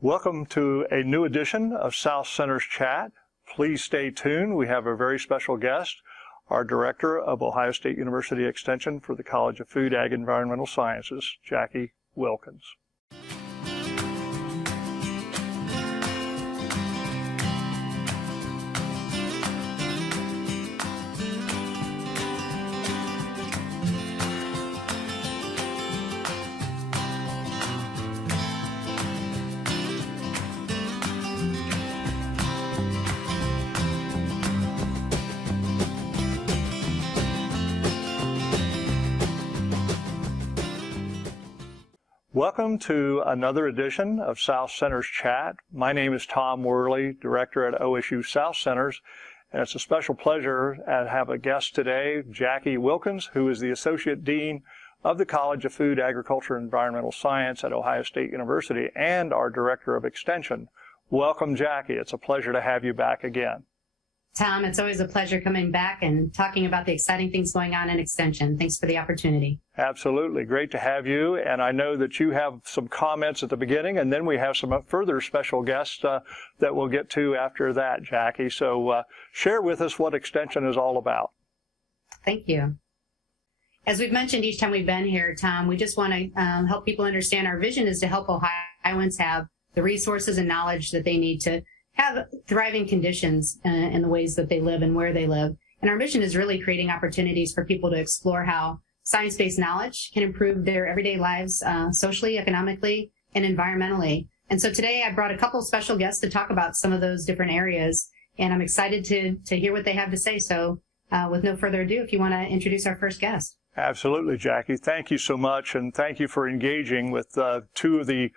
Welcome to a new edition of South Center's Chat. Please stay tuned. We have a very special guest, our Director of Ohio State University Extension for the College of Food, Ag, and Environmental Sciences, Jackie Wilkins. Welcome to another edition of South Center's Chat. My name is Tom Worley, Director at OSU South Centers, and it's a special pleasure to have a guest today, Jackie Wilkins, who is the Associate Dean of the College of Food, Agriculture, and Environmental Science at Ohio State University and our Director of Extension. Welcome, Jackie. It's a pleasure to have you back again. Tom, it's always a pleasure coming back and talking about the exciting things going on in Extension. Thanks for the opportunity. Absolutely. Great to have you. And I know that you have some comments at the beginning, and then we have some further special guests that we'll get to after that, Jackie. So share with us what Extension is all about. Thank you. As we've mentioned each time we've been here, Tom, we just want to help people understand our vision is to help Ohioans have the resources and knowledge that they need to have thriving conditions in the ways that they live and where they live. And our mission is really creating opportunities for people to explore how science-based knowledge can improve their everyday lives socially, economically, and environmentally. And so today I brought a couple of special guests to talk about some of those different areas, and I'm excited to hear what they have to say. So with no further ado, if you want to introduce our first guest. Absolutely, Jackie. Thank you so much, and thank you for engaging with two of the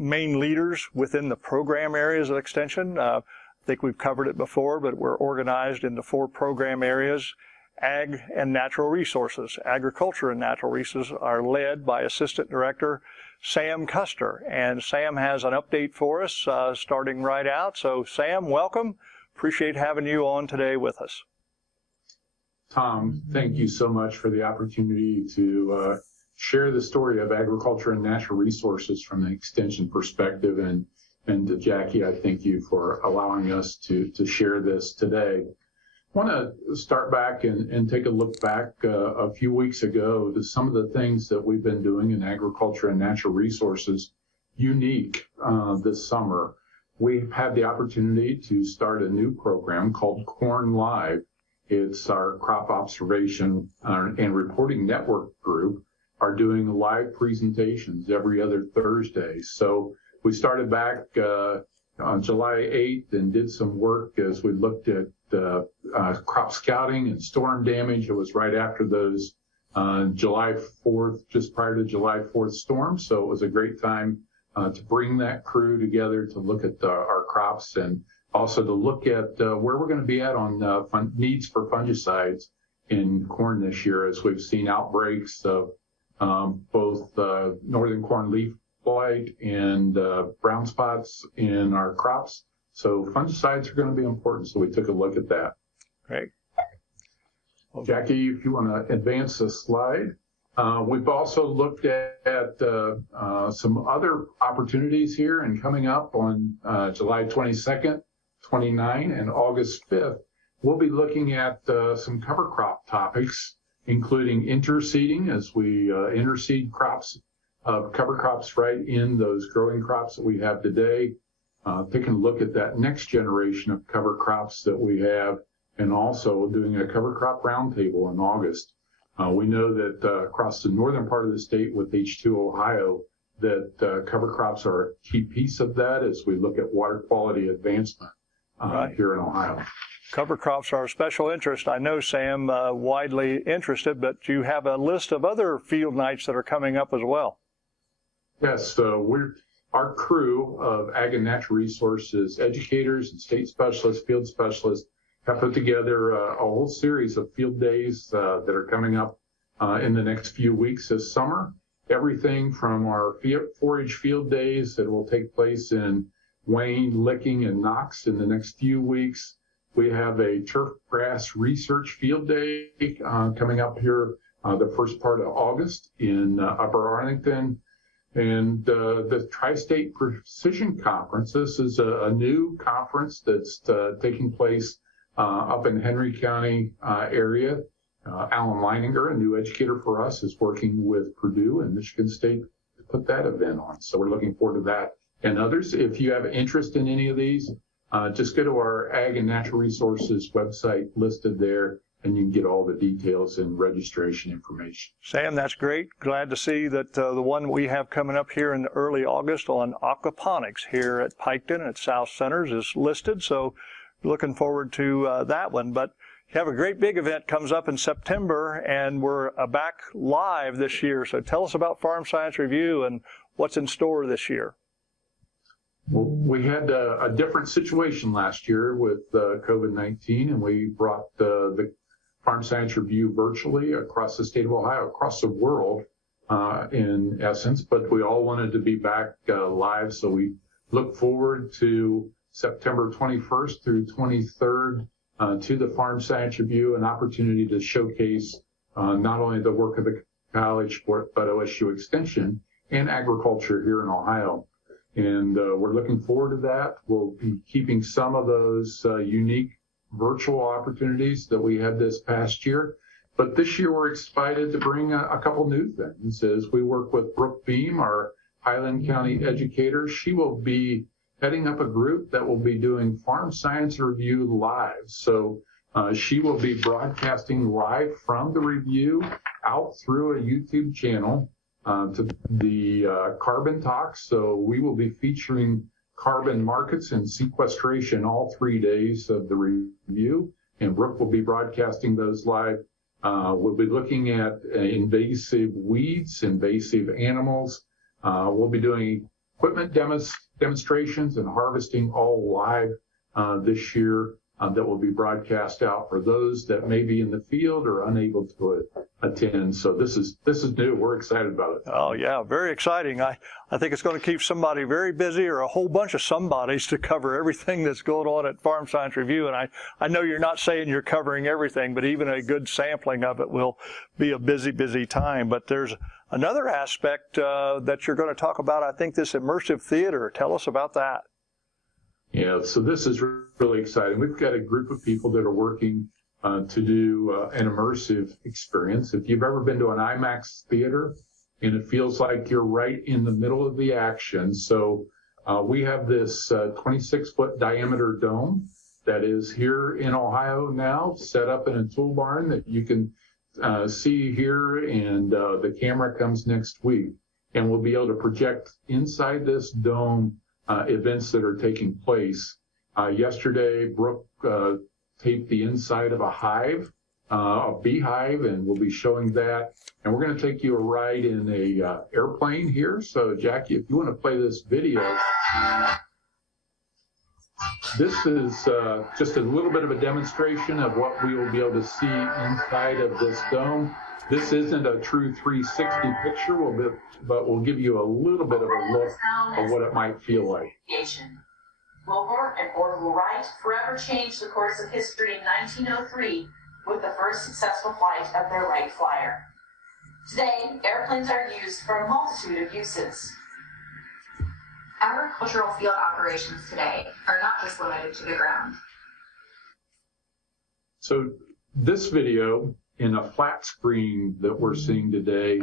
main leaders within the program areas of Extension. I think we've covered it before, but we're organized into 4 program areas. Ag and Natural Resources. Agriculture and Natural Resources are led by Assistant Director Sam Custer. And Sam has an update for us starting right out. So Sam, welcome. Appreciate having you on today with us. Tom, thank you so much for the opportunity to share the story of agriculture and natural resources from the Extension perspective. And Jackie, I thank you for allowing us to share this today. I want to start back and take a look back a few weeks ago to some of the things that we've been doing in agriculture and natural resources unique this summer. We've had the opportunity to start a new program called Corn Live. It's our crop observation and reporting network group are doing live presentations every other Thursday. So we started back on July 8th and did some work as we looked at crop scouting and storm damage. It was right after those July 4th, just prior to July 4th storm. So it was a great time to bring that crew together to look at our crops and also to look at where we're going to be at on needs for fungicides in corn this year, as we've seen outbreaks of both northern corn leaf blight and brown spots in our crops. So fungicides are going to be important, so we took a look at that. Great. Jackie, if you want to advance the slide. We've also looked at some other opportunities here, and coming up on July 22nd, 29, and August 5th, we'll be looking at some cover crop topics, including interseeding, as we interseed crops, cover crops right in those growing crops that we have today, taking a look at that next generation of cover crops that we have, and also doing a cover crop roundtable in August. We know that across the northern part of the state with H2 Ohio, that cover crops are a key piece of that as we look at water quality advancement here in Ohio. Cover crops are of special interest. I know, Sam, widely interested, but you have a list of other field nights that are coming up as well. Yes, so our crew of ag and natural resources educators and state specialists, field specialists, have put together a whole series of field days that are coming up in the next few weeks this summer. Everything from our forage field days that will take place in Wayne, Licking, and Knox in the next few weeks. We have a turf grass research field day coming up here the first part of August in Upper Arlington. And the Tri-State Precision Conference, this is a new conference that's taking place up in Henry County area. Alan Leininger, a new educator for us, is working with Purdue and Michigan State to put that event on. So we're looking forward to that. And others, if you have interest in any of these, just go to our Ag and Natural Resources website listed there, and you can get all the details and registration information. Sam, that's great. Glad to see that the one we have coming up here in early August on aquaponics here at Piketon at South Centers is listed. So looking forward to that one. But you have a great big event comes up in September, and we're back live this year. So tell us about Farm Science Review and what's in store this year. Well, we had a different situation last year with COVID-19, and we brought the Farm Science Review virtually across the state of Ohio, across the world in essence, but we all wanted to be back live. So we look forward to September 21st through 23rd to the Farm Science Review, an opportunity to showcase not only the work of the college, but OSU Extension and agriculture here in Ohio. And we're looking forward to that. We'll be keeping some of those unique virtual opportunities that we had this past year. But this year, we're excited to bring a couple new things as we work with Brooke Beam, our Highland County educator. She will be heading up a group that will be doing Farm Science Review live. So she will be broadcasting live from the review out through a YouTube channel to the carbon talks. So we will be featuring carbon markets and sequestration all 3 days of the review, and Brooke will be broadcasting those live. We'll be looking at invasive weeds, invasive animals. We'll be doing equipment demonstrations and harvesting all live this year that will be broadcast out for those that may be in the field or unable to attend. So this is new. We're excited about it. Oh yeah, very exciting. I think it's going to keep somebody very busy, or a whole bunch of somebodies, to cover everything that's going on at Farm Science Review. And I know you're not saying you're covering everything, but even a good sampling of it will be a busy time. But there's another aspect that you're going to talk about, I think, this immersive theater. Tell us about that. Yeah, so this is really exciting. We've got a group of people that are working to do an immersive experience. If you've ever been to an IMAX theater, and it feels like you're right in the middle of the action. So we have this 26-foot diameter dome that is here in Ohio now, set up in a tool barn that you can see here, and the camera comes next week. And we'll be able to project inside this dome events that are taking place. Yesterday, Brooke taped the inside of a beehive, and we'll be showing that. And we're going to take you a ride in a airplane here. So, Jackie, if you want to play this video, this is just a little bit of a demonstration of what we will be able to see inside of this dome. This isn't a true 360 picture, but we'll give you a little bit of a look of what it might feel like. Wilbur and Orville Wright forever changed the course of history in 1903 with the first successful flight of their Wright Flyer. Today, airplanes are used for a multitude of uses. Agricultural field operations today are not just limited to the ground. So this video in a flat screen that we're seeing today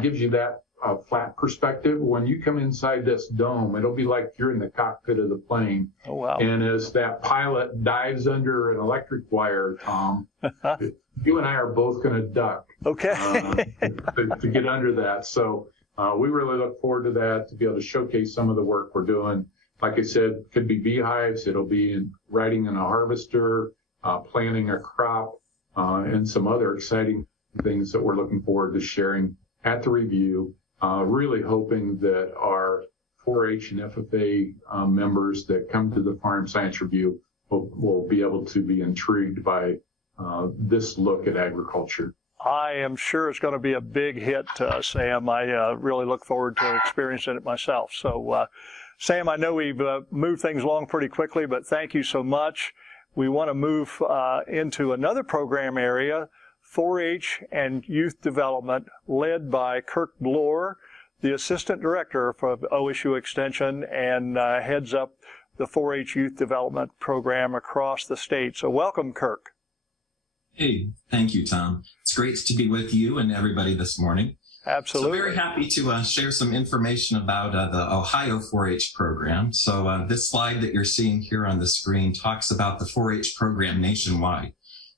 gives you that flat perspective. When you come inside this dome, it'll be like you're in the cockpit of the plane. Oh, wow. And as that pilot dives under an electric wire, Tom, you and I are both going to duck. Okay. to get under that. So we really look forward to that, to be able to showcase some of the work we're doing. Like I said, could be beehives. It'll be riding in a harvester, planting a crop, and some other exciting things that we're looking forward to sharing at the review. Really hoping that our 4-H and FFA members that come to the Farm Science Review will be able to be intrigued by this look at agriculture. I am sure it's going to be a big hit, Sam. I really look forward to experiencing it myself. So, Sam, I know we've moved things along pretty quickly, but thank you so much. We want to move into another program area, 4-H and Youth Development, led by Kirk Bloir, the Assistant Director for OSU Extension and heads up the 4-H Youth Development Program across the state. So welcome, Kirk. Hey, thank you, Tom. It's great to be with you and everybody this morning. Absolutely. So very happy to share some information about the Ohio 4-H program. So this slide that you're seeing here on the screen talks about the 4-H program nationwide.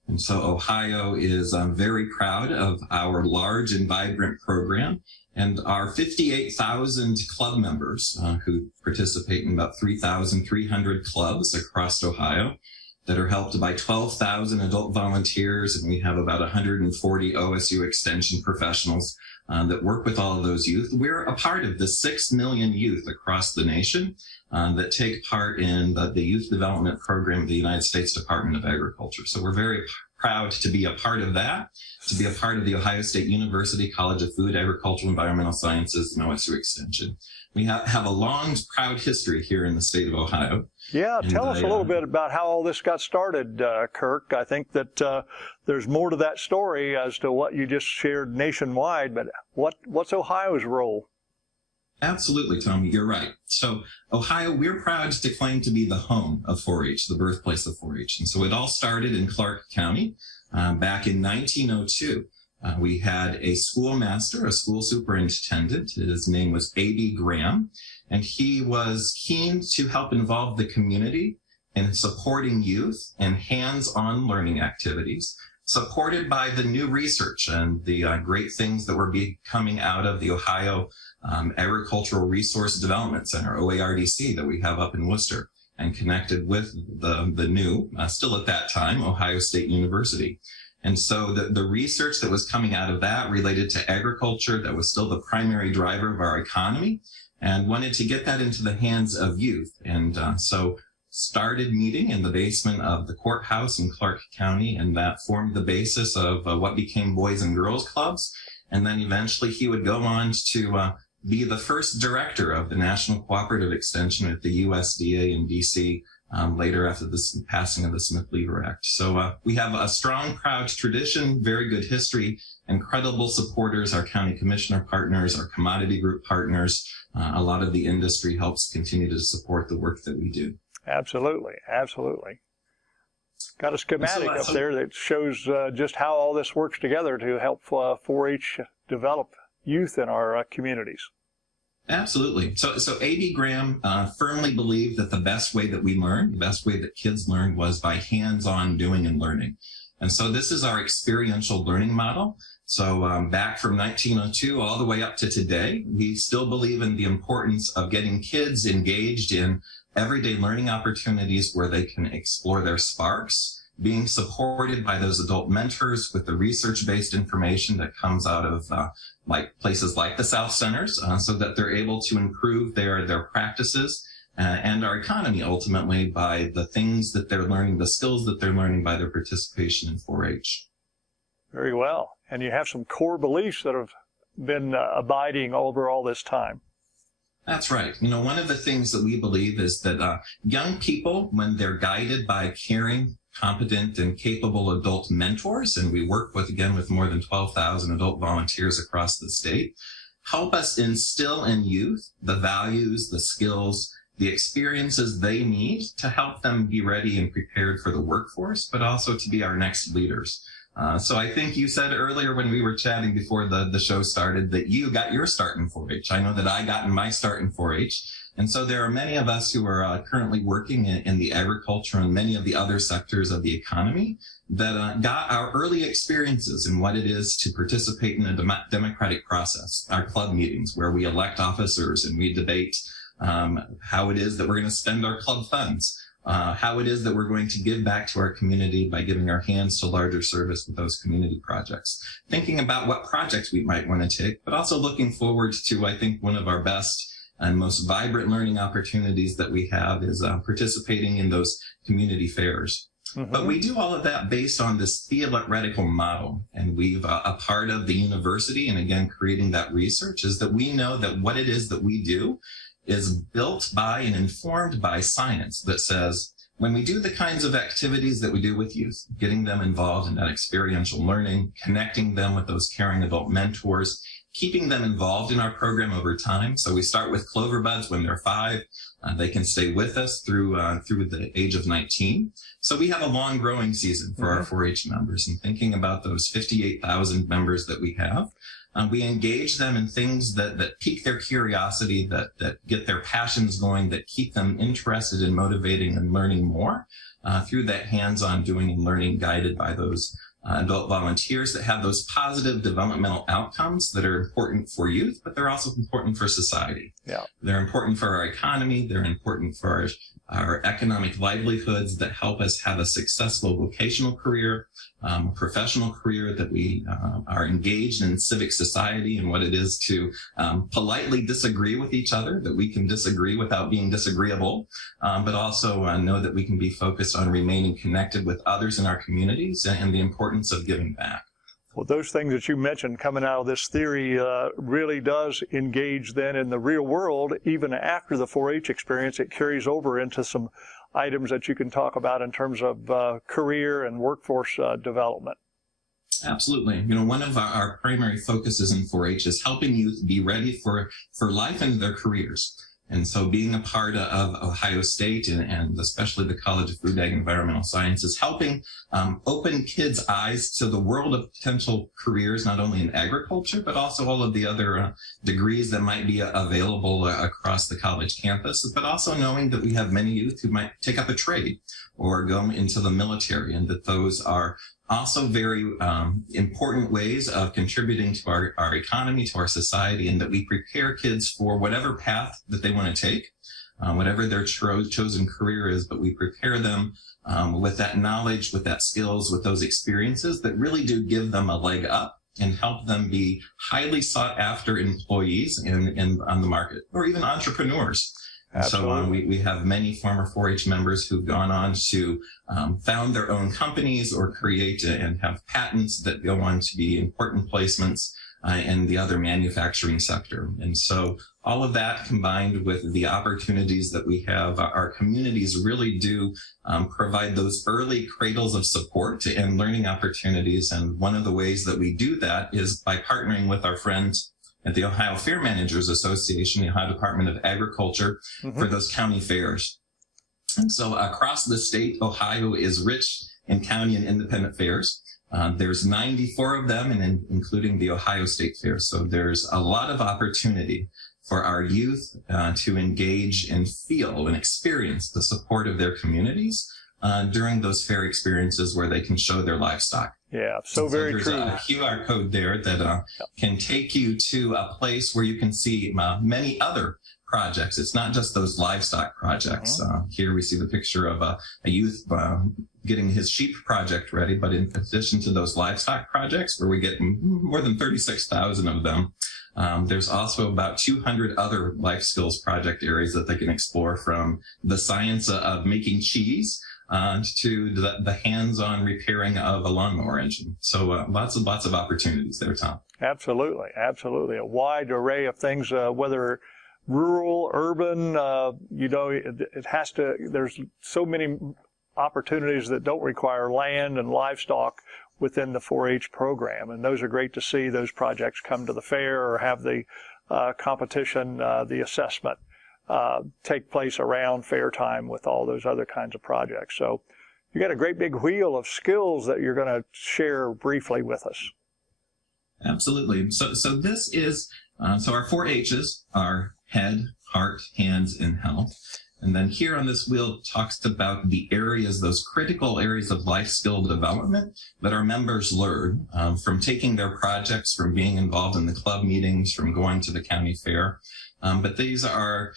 And so Ohio is very proud of our large and vibrant program and our 58,000 club members who participate in about 3,300 clubs across Ohio that are helped by 12,000 adult volunteers, and we have about 140 OSU Extension professionals that work with all of those youth. We're a part of the 6 million youth across the nation that take part in the Youth Development Program of the United States Department of Agriculture. So we're very proud to be a part of that, to be a part of the Ohio State University College of Food, Agricultural, Environmental Sciences, and OSU Extension. We have a long, proud history here in the state of Ohio. Yeah, tell us a little bit about how all this got started, Kirk. I think that there's more to that story as to what you just shared nationwide, but what's Ohio's role? Absolutely, Tommy, you're right. So Ohio, we're proud to claim to be the home of 4-H, the birthplace of 4-H. And so it all started in Clark County back in 1902. We had a schoolmaster, a school superintendent. His name was A.B. Graham, and he was keen to help involve the community in supporting youth and hands-on learning activities, supported by the new research and the great things that were coming out of the Ohio Agricultural Resource Development Center, OARDC, that we have up in Worcester, and connected with the new, still at that time, Ohio State University. And so the research that was coming out of that related to agriculture, that was still the primary driver of our economy, and wanted to get that into the hands of youth. And so started meeting in the basement of the courthouse in Clark County, and that formed the basis of what became Boys and Girls Clubs. And then eventually he would go on to be the first director of the National Cooperative Extension at the USDA in DC later after the passing of the Smith-Lever Act. So we have a strong, proud tradition, very good history, incredible supporters, our county commissioner partners, our commodity group partners. A lot of the industry helps continue to support the work that we do. Absolutely, absolutely. Got a schematic up there that shows just how all this works together to help 4-H develop youth in our communities. Absolutely. So A.B. Graham firmly believed that the best way that we learn, the best way that kids learn, was by hands-on doing and learning. And so this is our experiential learning model. So back from 1902 all the way up to today, we still believe in the importance of getting kids engaged in everyday learning opportunities where they can explore their sparks, being supported by those adult mentors with the research-based information that comes out of like places like the South Centers, so that they're able to improve their practices and our economy ultimately by the things that they're learning, the skills that they're learning by their participation in 4-H. Very well. And you have some core beliefs that have been abiding over all this time. That's right. You know, one of the things that we believe is that young people, when they're guided by caring, competent, and capable adult mentors, and we work with more than 12,000 adult volunteers across the state, help us instill in youth the values, the skills, the experiences they need to help them be ready and prepared for the workforce, but also to be our next leaders. So I think you said earlier when we were chatting before the show started that you got your start in 4-H. I know that I got my start in 4-H. And so there are many of us who are currently working in the agriculture and many of the other sectors of the economy that got our early experiences in what it is to participate in a democratic process, our club meetings where we elect officers and we debate how it is that we're going to spend our club funds. How it is that we're going to give back to our community by giving our hands to larger service with those community projects. Thinking about what projects we might want to take, but also looking forward to, I think, one of our best and most vibrant learning opportunities that we have is participating in those community fairs. Mm-hmm. But we do all of that based on this theoretical model. And we've a part of the university, and again, creating that research, is that we know that what it is that we do is built by and informed by science that says when we do the kinds of activities that we do with youth, getting them involved in that experiential learning, connecting them with those caring adult mentors, keeping them involved in our program over time. So we start with clover buds when they're 5. They can stay with us through the age of 19. So we have a long growing season for our 4-H members. And thinking about those 58,000 members that we have, we engage them in things that pique their curiosity, that get their passions going, that keep them interested in motivating and learning more through that hands-on doing and learning guided by those adult volunteers that have those positive developmental outcomes that are important for youth, but they're also important for society. Yeah. They're important for our economy. They're important for our economic livelihoods that help us have a successful vocational career, professional career, that we are engaged in civic society and what it is to politely disagree with each other, that we can disagree without being disagreeable, but also know that we can be focused on remaining connected with others in our communities and the importance of giving back. Well, those things that you mentioned coming out of this theory really does engage then in the real world. Even after the 4-H experience, it carries over into some items that you can talk about in terms of career and workforce development. Absolutely. One of our primary focuses in 4-H is helping youth be ready for life and their careers. And so being a part of Ohio State and especially the College of Food, Ag, and Environmental Sciences, helping open kids' eyes to the world of potential careers, not only in agriculture, but also all of the other degrees that might be available across the college campus, but also knowing that we have many youth who might take up a trade or go into the military, and that those are also very important ways of contributing to our economy, to our society, and that we prepare kids for whatever path that they want to take, whatever their chosen career is, but we prepare them with that knowledge, with that skills, with those experiences that really do give them a leg up and help them be highly sought after employees on the market, or even entrepreneurs. Absolutely. So we have many former 4-H members who've gone on to found their own companies or create and have patents that go on to be important placements in the other manufacturing sector. And so all of that combined with the opportunities that we have, our communities really do provide those early cradles of support and learning opportunities. And one of the ways that we do that is by partnering with our friends at the Ohio Fair Managers Association, the Ohio Department of Agriculture, for those county fairs. And so across the state, Ohio is rich in county and independent fairs. There's 94 of them, and including the Ohio State Fair. So there's a lot of opportunity for our youth to engage and feel and experience the support of their communities during those fair experiences where they can show their livestock. Yeah, so very there's true. A QR code there that can take you to a place where you can see many other projects. It's not just those livestock projects. Here we see the picture of a youth getting his sheep project ready, but in addition to those livestock projects where we get more than 36,000 of them, there's also about 200 other life skills project areas that they can explore, from the science of making cheese to the hands-on repairing of a lawnmower engine. So lots of opportunities there, Tom. Absolutely. A wide array of things, whether rural, urban, it has to, there's so many opportunities that don't require land and livestock within the 4-H program. And those are great to see those projects come to the fair or have the competition, the assessment take place around fair time with all those other kinds of projects. So you got a great big wheel of skills that you're going to share briefly with us. Absolutely. So this is, so our 4-H's are head, heart, hands, and health. And then here on this wheel talks about the areas, those critical areas of life skill development that our members learn from taking their projects, from being involved in the club meetings, from going to the county fair. But these are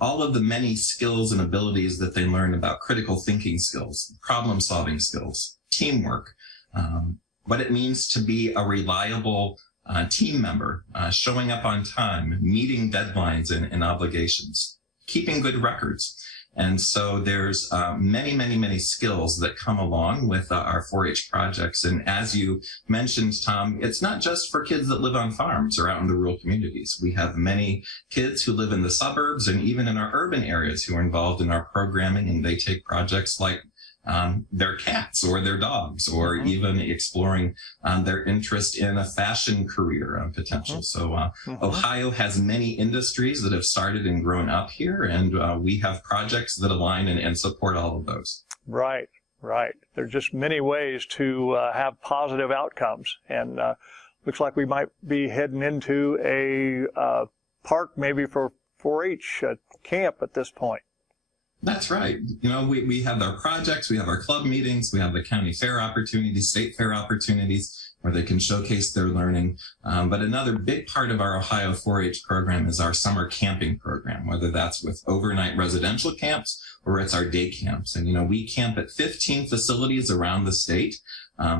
all of the many skills and abilities that they learn about: critical thinking skills, problem solving skills, teamwork, what it means to be a reliable team member, showing up on time, meeting deadlines and obligations, keeping good records. And so there's many skills that come along with our 4-H projects. And as you mentioned, Tom, it's not just for kids that live on farms or out in the rural communities. We have many kids who live in the suburbs and even in our urban areas who are involved in our programming, and they take projects like their cats or their dogs, or even exploring their interest in a fashion career potential. So Ohio has many industries that have started and grown up here, and we have projects that align and support all of those. Right. There's just many ways to have positive outcomes, and looks like we might be heading into a park maybe for 4-H camp at this point. That's right. You know, we have our projects, we have our club meetings, we have the county fair opportunities, state fair opportunities, where they can showcase their learning. But another big part of our Ohio 4-H program is our summer camping program, whether that's with overnight residential camps or it's our day camps. And, you know, we camp at 15 facilities around the state.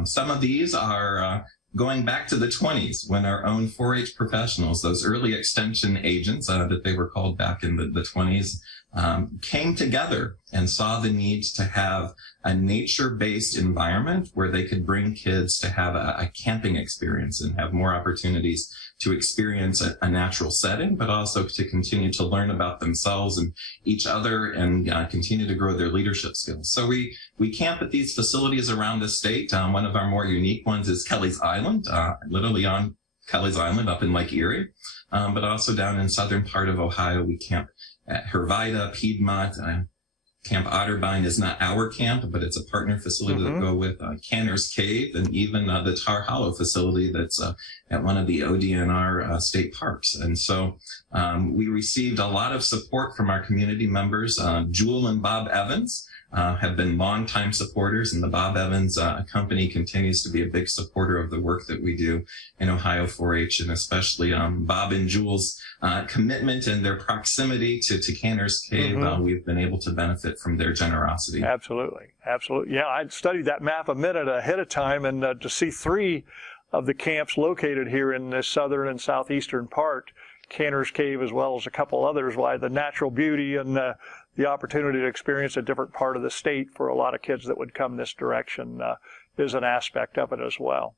Some of these are going back to the 20s, when our own 4-H professionals, those early extension agents that they were called back in the 20s, came together and saw the need to have a nature-based environment where they could bring kids to have a camping experience and have more opportunities to experience a natural setting, but also to continue to learn about themselves and each other and continue to grow their leadership skills. So we camp at these facilities around the state. One of our more unique ones is Kelly's Island, literally on Kelly's Island up in Lake Erie, but also down in southern part of Ohio. We camp at Hervida, Piedmont. Camp Otterbein is not our camp, but it's a partner facility that go with Canner's Cave, and even the Tar Hollow facility that's at one of the ODNR state parks. And so we received a lot of support from our community members. Jewel and Bob Evans have been longtime supporters, and the Bob Evans company continues to be a big supporter of the work that we do in Ohio 4-H, and especially Bob and Jewel's commitment and their proximity to Canner's Cave. We've been able to benefit from their generosity. Absolutely. Yeah, I studied that map a minute ahead of time, and to see 3 of the camps located here in the southern and southeastern part, Canner's Cave as well as a couple others, why the natural beauty and the opportunity to experience a different part of the state for a lot of kids that would come this direction is an aspect of it as well.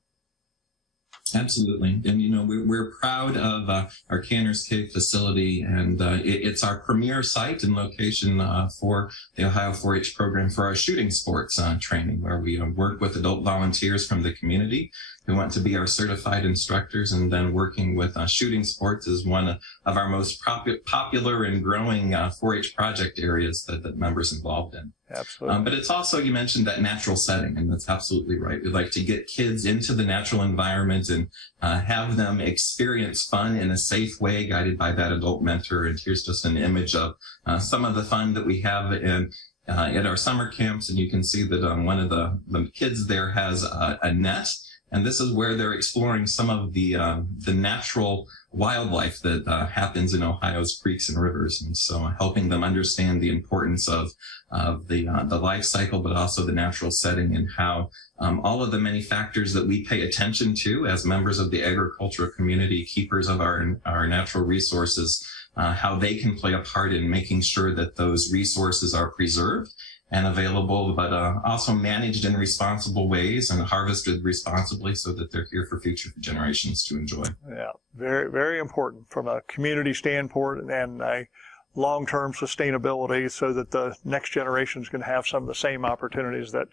Absolutely. And, you know, we're proud of our Canner's Cave facility, and it's our premier site and location for the Ohio 4-H program for our shooting sports training, where we work with adult volunteers from the community who want to be our certified instructors, and then working with shooting sports is one of our most popular and growing 4-H project areas that members involved in. Absolutely. But it's also, you mentioned that natural setting, and that's absolutely right. We'd like to get kids into the natural environment and have them experience fun in a safe way, guided by that adult mentor. And here's just an image of some of the fun that we have at our summer camps. And you can see that one of the kids there has a net. And this is where they're exploring some of the natural wildlife that happens in Ohio's creeks and rivers, and so helping them understand the importance of the life cycle, but also the natural setting, and how all of the many factors that we pay attention to as members of the agricultural community, keepers of our natural resources, how they can play a part in making sure that those resources are preserved and available, but also managed in responsible ways and harvested responsibly so that they're here for future generations to enjoy. Yeah, very, very important from a community standpoint and a long-term sustainability, so that the next generations can have some of the same opportunities that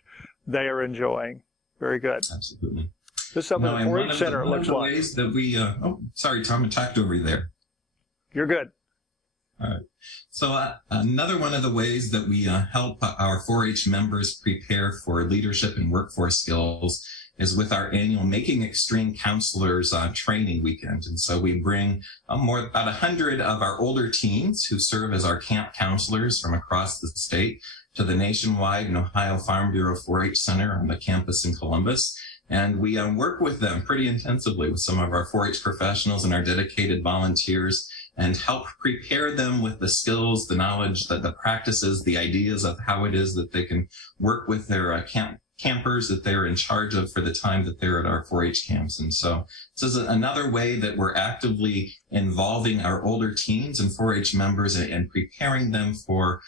they are enjoying. Very good. Absolutely. This is up at the 4-H Center, it looks like. One of the ways that we, sorry, Tom, I talked over you there. You're good. All right. So another one of the ways that we help our 4-H members prepare for leadership and workforce skills is with our annual Making Extreme Counselors training weekend. And so we bring about 100 of our older teens who serve as our camp counselors from across the state to the nationwide and Ohio Farm Bureau 4-H Center on the campus in Columbus. And we work with them pretty intensively with some of our 4-H professionals and our dedicated volunteers, and help prepare them with the skills, the knowledge, the practices, the ideas of how it is that they can work with their campers that they're in charge of for the time that they're at our 4-H camps. And so this is another way that we're actively involving our older teens and 4-H members and preparing them for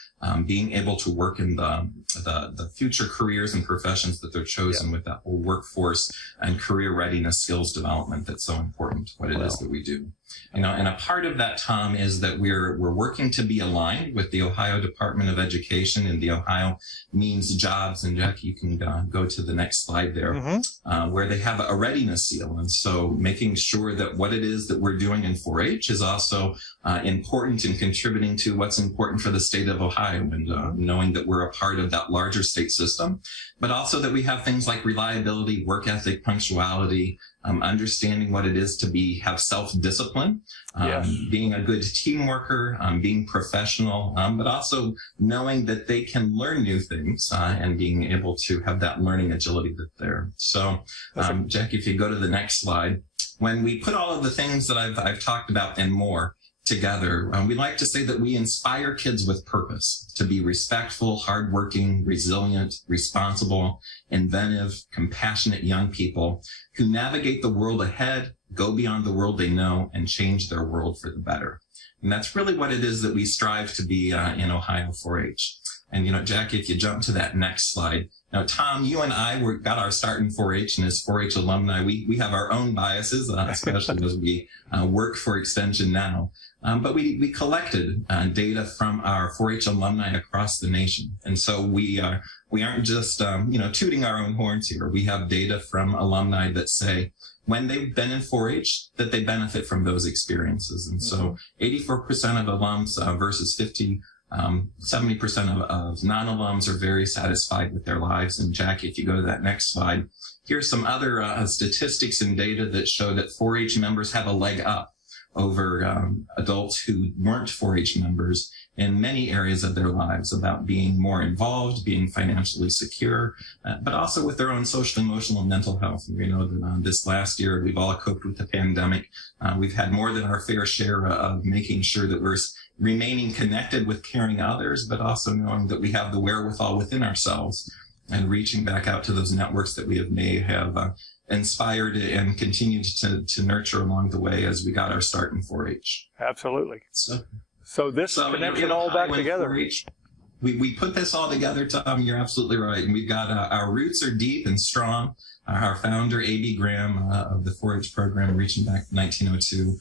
being able to work in the future careers and professions that they're chosen with that whole workforce and career readiness skills development that's so important to what it is that we do. You know, and a part of that, Tom, is that we're working to be aligned with the Ohio Department of Education, and the Ohio Means Jobs. And Jackie, you can go to the next slide there, where they have a readiness seal. And so making sure that what it is that we're doing in 4-H is also important in contributing to what's important for the state of Ohio, and knowing that we're a part of that larger state system, but also that we have things like reliability, work ethic, punctuality, understanding what it is to have self-discipline, being a good team worker, being professional, but also knowing that they can learn new things and being able to have that learning agility that's there. So, Jackie, if you go to the next slide, when we put all of the things that I've talked about and more together, we like to say that we inspire kids with purpose to be respectful, hardworking, resilient, responsible, inventive, compassionate young people who navigate the world ahead, go beyond the world they know, and change their world for the better. And that's really what it is that we strive to be in Ohio 4-H. And, you know, Jackie, if you jump to that next slide. Now, Tom, you and I got our start in 4-H, and as 4-H alumni, we have our own biases, especially as we work for Extension now. But we collected data from our 4-H alumni across the nation. And so we aren't just, tooting our own horns here. We have data from alumni that say when they've been in 4-H, that they benefit from those experiences. And so 84% of alums versus 70% of non-alums are very satisfied with their lives. And Jackie, if you go to that next slide, here's some other statistics and data that show that 4-H members have a leg up over adults who weren't 4-H members in many areas of their lives, about being more involved, being financially secure, but also with their own social, emotional, and mental health. And we know that this last year, we've all coped with the pandemic. We've had more than our fair share of making sure that we're remaining connected with caring others, but also knowing that we have the wherewithal within ourselves and reaching back out to those networks that we have inspired and continued to nurture along the way as we got our start in 4-H. Absolutely. So this connects it all back together. 4-H, we put this all together, Tom. You're absolutely right. And we've got our roots are deep and strong. Our founder, A.B. Graham, of the 4-H program, reaching back to 1902.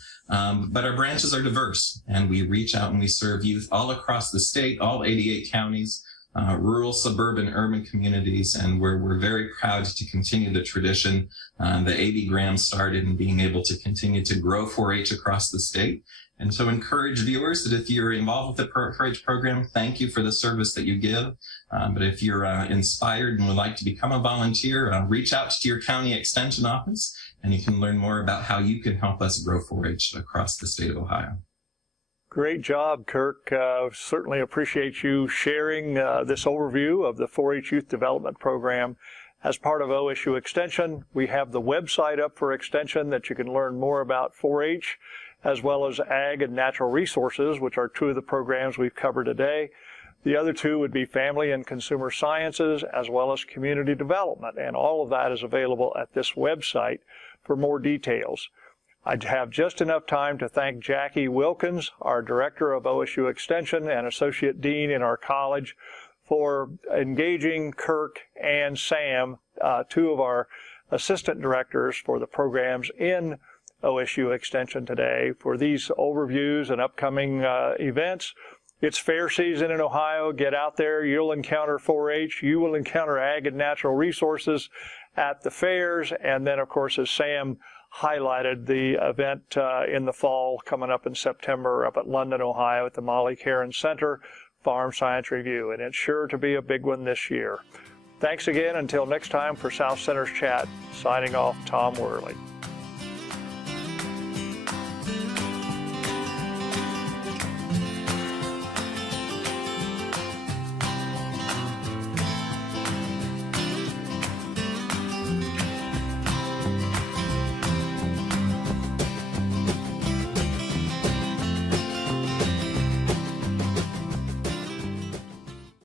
But our branches are diverse, and we reach out and we serve youth all across the state, all 88 counties, rural, suburban, urban communities, and we're very proud to continue the tradition that A.B. Graham started, and being able to continue to grow 4-H across the state. And so encourage viewers that if you're involved with the 4-H program, thank you for the service that you give. But if you're inspired and would like to become a volunteer, reach out to your county extension office, and you can learn more about how you can help us grow 4-H across the state of Ohio. Great job, Kirk. Certainly appreciate you sharing this overview of the 4-H Youth Development Program. As part of OSU Extension, we have the website up for Extension that you can learn more about 4-H, as well as Ag and Natural Resources, which are two of the programs we've covered today. The other two would be Family and Consumer Sciences, as well as Community Development, and all of that is available at this website for more details. I have just enough time to thank Jackie Wilkins, our Director of OSU Extension and Associate Dean in our college, for engaging Kirk and Sam, two of our Assistant Directors for the programs in OSU Extension today, for these overviews and upcoming events. It's fair season in Ohio. Get out there. You'll encounter 4-H. You will encounter Ag and Natural Resources at the fairs. And then, of course, as Sam highlighted, the event in the fall coming up in September up at London, Ohio at the Molly Caron Center, Farm Science Review. And it's sure to be a big one this year. Thanks again. Until next time, for South Center's Chat, signing off, Tom Worley.